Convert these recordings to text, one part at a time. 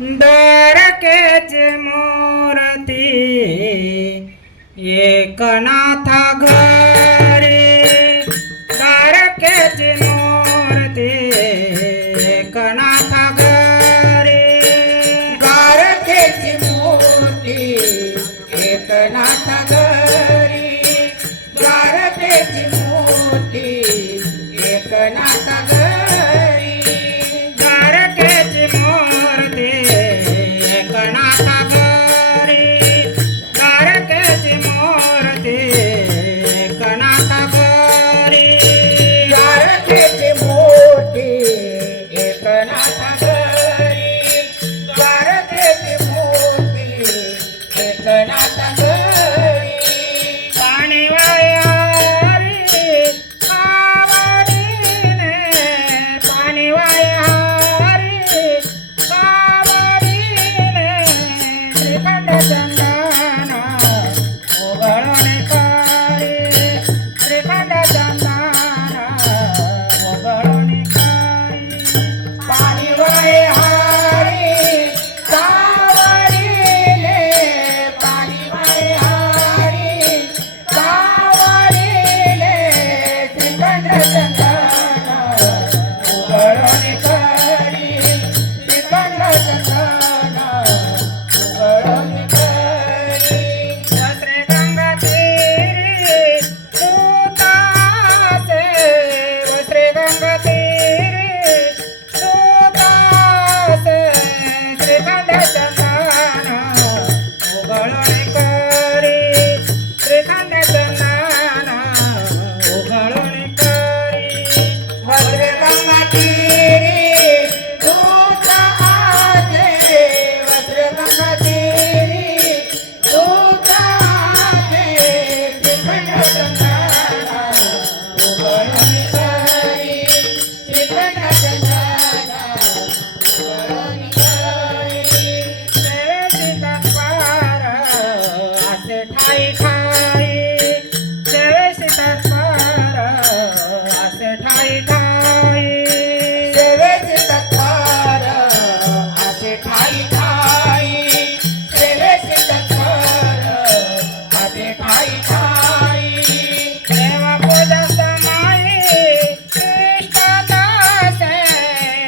द्वारकेची मूर्ती एकनाथा घरी द्वारकेची मूर्ती एकनाथा घरी द्वारकेची मूर्ती एकनाथा घरी द्वारकेची मूर्ती एकनाथा घरी द्वारकेची मूर्ती एकनाथा घरी द्वारकेची मूर्ती एकनाथा घरी द्वारकेची मूर्ती एकनाथा घरी द्वारकेची मूर्ती एकनाथा घरी पाणी वायारी कावडीने पाणी वायारी कावडीने श्रीखंड चंदन उघडणे करी श्रीखंड चंदन उघडणे करी पाणी वाहे हारी कावडीने पाणी वाहे हारी कावडीने श्रीखंड चंदन उघडणे करी श्रीखंड चंदन उघडणे करी वस्त्रे गंगा तेरी सुतासे वस्त्रे गंगा तेरी सुतासे श्रीखंड चंदन उघडणे करी श्रीखंड चंदन उघडणे करी वज्रगंगा तीरी दूत आसे वज्रगंगा तीरी दूत आसे श्रीखंड चंदन उघडणे करी श्रीखंड चंदन उघडणे करी सेवेची तत्पर असे ठाई ठाई सेवेची तत्पर असे ठाई ठाई सेवेचे तत्पर असे ठाई ठाई सेवेचे तत्पर असे ठाई ठाई देवा पूजा समाई इष्टदासे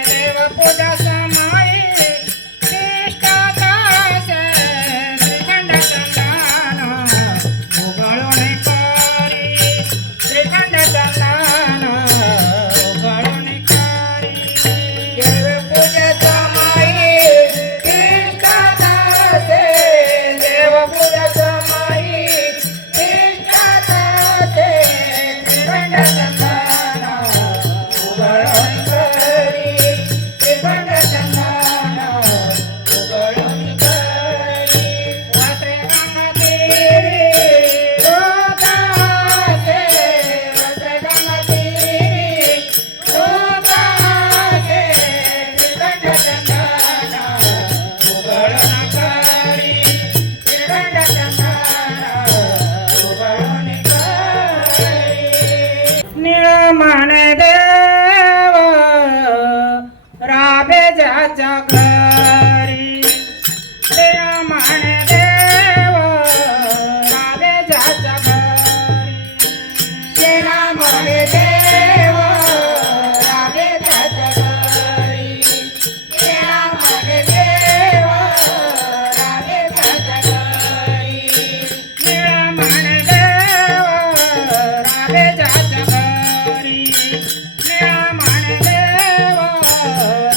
देव पूजा समाई इष्टदासे श्रीखंड चंदन उघडणे करी श्रीखंड चंदन उघडणे करी देवपूजा माई इष्टदासे देवपूजा माई इष्टदासे श्रीखंड चंदन उघडणे करी श्रीखंड चंदन उघडणे करी वस्त्रे गंगा तीरी दूतासे वज्रगंगा तीरी दूतासे श्रीखंड चंदन उघडणे करी श्रीखंड चंदन उघडणे करी निळमण देव राबे ज्याच्या घरी निळमण देव राबे ज्याच्या घरी श्रीरामणे देव रामे त्याच्या घरी श्रीरामणे देव रामे त्याच्या घरी निळमण देव राबे ज्याच्या घरी निळमण देव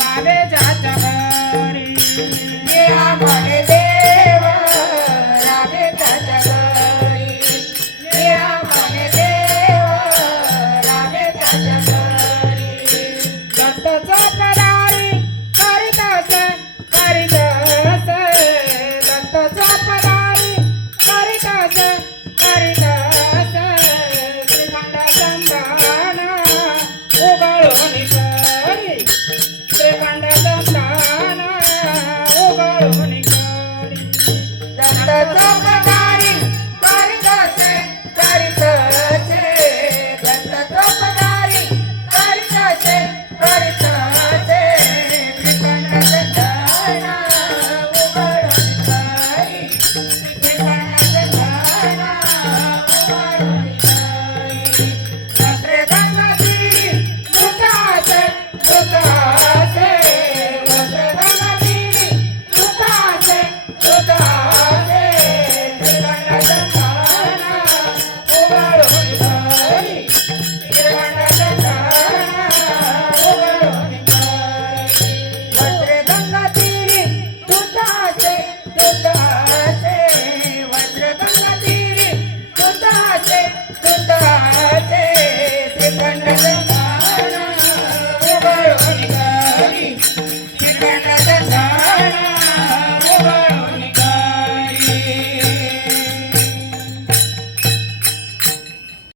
राबे ज्याच्या घरी श्रीरामणे देव रामे त्याच्या घरी श्रीरामणे देव रामे त्याच्या घरी दत्तचा पदारी करीतसे करीतसे दत्तचा पदारी करीतसे करीतसे श्रीखंड चंदन उघडून करी श्रीखंड चंदन उघडून करी दत्त